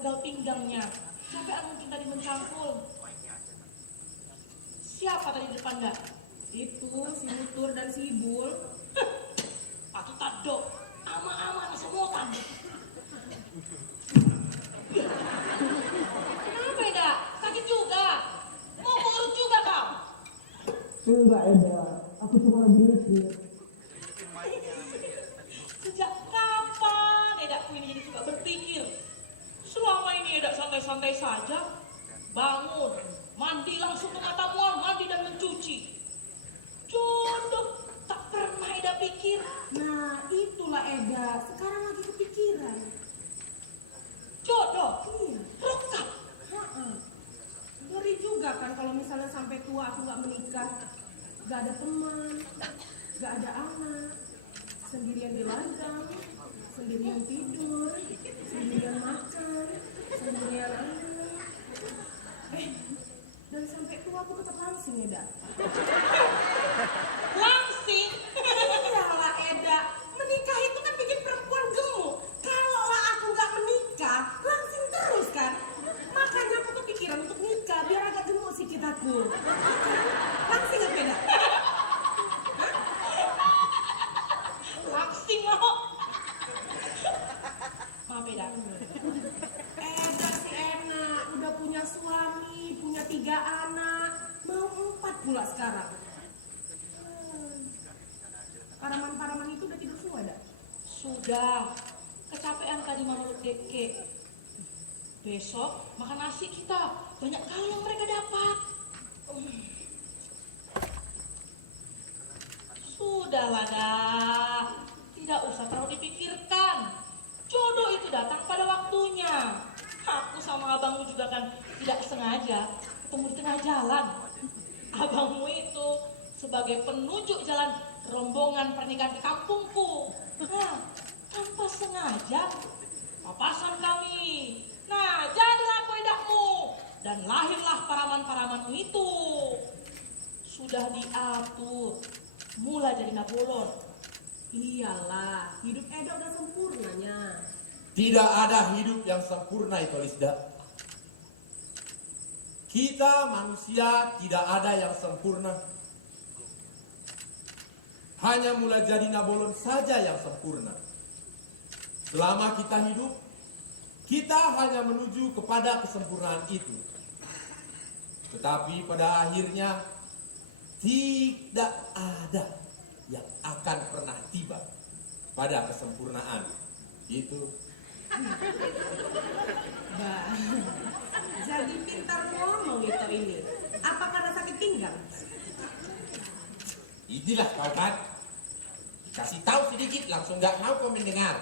pegal pinggangnya. Capean mungkin tadi mencangkul. Siapa tadi di depan dah? Itu si Mutur dan si Ibul. Atuh tado, ama-ama semutan. Kenapa ya, Dak? Sakit juga? Mau urut juga kau? Enggak, Eda. Aku cuma lagi mikir. Sejak kapan Edaku ini jadi suka berpikir? Selama ini Edak santai-santai saja. Bangun, mandi langsung ke mata mual, mandi dan mencuci. Jodoh, tak pernah Edak pikir. Nah, itulah Eda. Sekarang lagi kepikiran. Jodoh, Iya. rekap. Heeh. Ngeri juga kan kalau misalnya sampai tua aku nggak menikah, nggak ada teman, nggak ada anak, sendirian di ladang, sendirian tidur, sendirian makan, sendirian anak. Dan sampai tua aku tetap langsing Eda. Langsing. Iyalah Eda, menikah itu kan bikin perempuan gemuk. Kalau lah aku nggak menikah, langsing terus kan. Makanya aku kepikiran untuk nikah biar agak gemuk sikit aku. Kan? Langsing nggak Eda? Langsing loh. Maaf Edak. Eda sih enak, udah punya suami, punya 3 anak, mau 4 pula sekarang. Paraman-paraman itu udah tidur semua Eda? Sudah, kecapean tadi menurut Deke. Besok makan nasi kita, banyak kali yang mereka dapat. Sudahlah Dak, tidak usah terlalu dipikirkan. Jodoh itu datang pada waktunya. Aku sama abangmu juga kan tidak sengaja ketemu di tengah jalan. Abangmu itu sebagai penunjuk jalan rombongan pernikahan di kampungku. Nah, tanpa sengaja papasan kami. Nah, jadilah aku Edakmu dan lahirlah paraman-paramanmu itu. Sudah diatur, mulai jadi Nabolon. Iyalah, hidup Eda udah sempurnanya. Tidak ada hidup yang sempurna itu, Lisda. Kita manusia tidak ada yang sempurna. Hanya mulai jadi Nabolon saja yang sempurna. Selama kita hidup, kita hanya menuju kepada kesempurnaan itu. Tetapi pada akhirnya, tidak ada yang akan pernah tiba pada kesempurnaan itu. Bah, jadi pintar ngomong itu ini. Apa karena sakit pinggang? Inilah kau kan. Kasih tahu sedikit langsung nggak mau kau mendengar.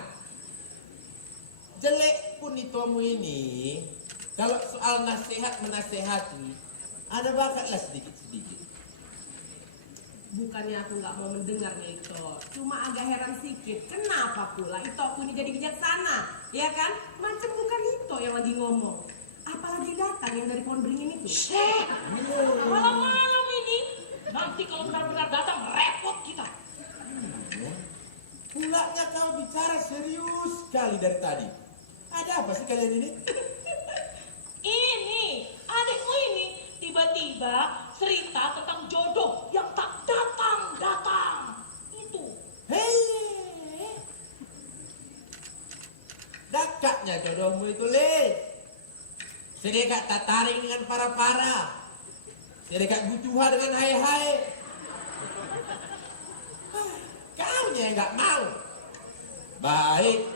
Jelek pun itumu ini, kalau soal nasihat menasehati, ada bakatlah sedikit-sedikit. Bukannya aku nggak mau mendengarnya itu, cuma agak heran sedikit. Kenapa pula itu aku ini jadi bijaksana, ya kan? Macam bukan itu yang lagi ngomong. Apalagi datang yang dari pohon beringin itu. Malam-malam ini, nanti kalau benar-benar datang repot kita. Pulaknya kau bicara serius sekali dari tadi. Ada apa sih kalian ini? Ini, adikmu ini tiba-tiba cerita tentang jodoh yang tak datang. Itu. Hei, dakatnya jodohmu itu, Le. Sedekat tak taring dengan para-para. Sedekat butuha dengan hai-hai. Kaunya yang gak mau. Baik,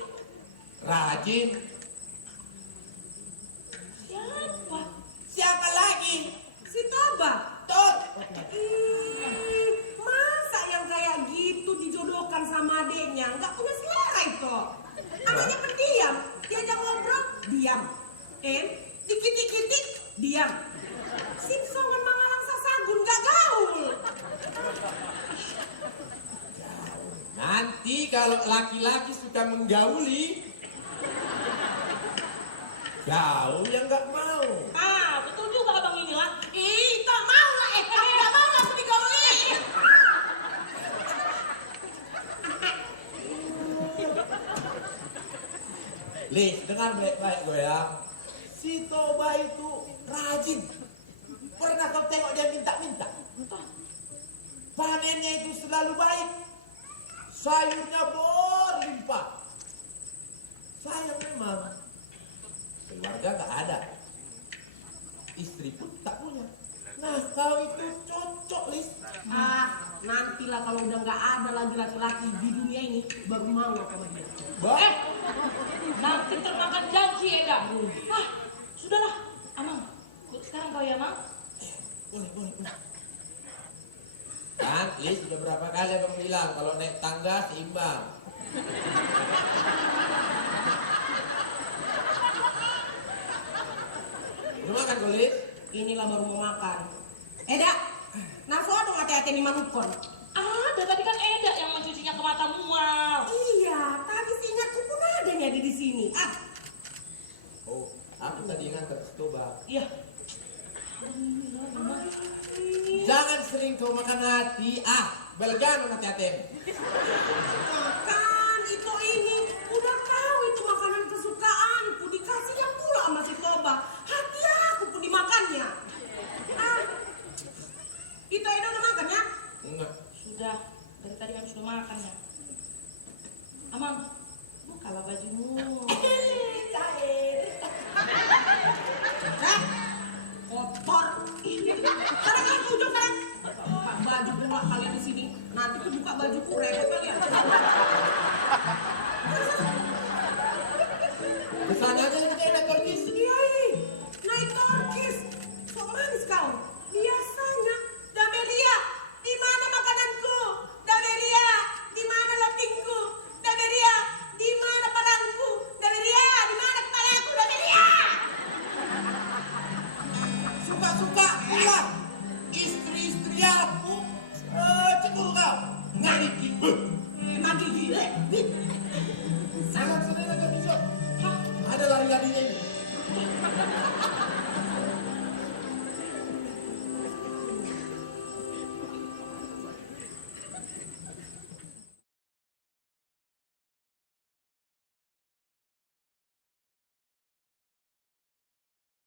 rajin. Siapa? Siapa lagi? Si Toba. Tot. Masa yang kayak gitu dijodohkan sama adiknya? Nggak punya selera itu. Adiknya pendiam, diajak ngobrol, diam. Dikit-dikit, diam. Simsongan Mangalang Sasagun, nggak gaul. Nanti kalau laki-laki suka menggauli, kau yang gak mau. Ah, betul juga abang inilah. Ih, tak mau lah, nggak mau lah aku digauli. Le, dengar baik-baik gue ya. Si Toba itu rajin. Pernah kau tengok dia minta-minta? Panennya itu selalu baik. Sayurnya berlimpah. Sayang memang. Keluarga gak ada. Istri pun tak punya. Nah, kau itu cocok, Lis. Nantilah kalau udah nggak ada lagi laki-laki di dunia ini, baru mau sama dia. Nanti termakan janji, Eda. Sudahlah, Amang. Sekarang kau ya, Mang. Boleh. Kan, Lis, sudah berapa kali abang bilang kalau naik tangga seimbang. Udah makan kau, Lis? Inilah baru mau makan. Eda, nafsu dong hati-hati di manukon. Ada, tadi kan Eda yang mencucinya ke mata mual. Iya, tadi seingatku pun ada nih di sini. Oh, aku tadi ngantar ke Toba. Iya. Jangan sering kau makan hati. Belgan hati-hati. Makan itu ini, udah tahu itu makanan kesukaanku, dikasih yang pula sama si Toba. Hati aku pun dimakannya. Itu Eda udah makan ya? Enggak. Sudah, dari tadi kan sudah makan ya. Amang, bukalah bajumu. Kotor. Sekarang kan ujung sekarang. Buka baju pula kalian di sini. Nanti tuh buka bajuku repot kalian. Kesana aja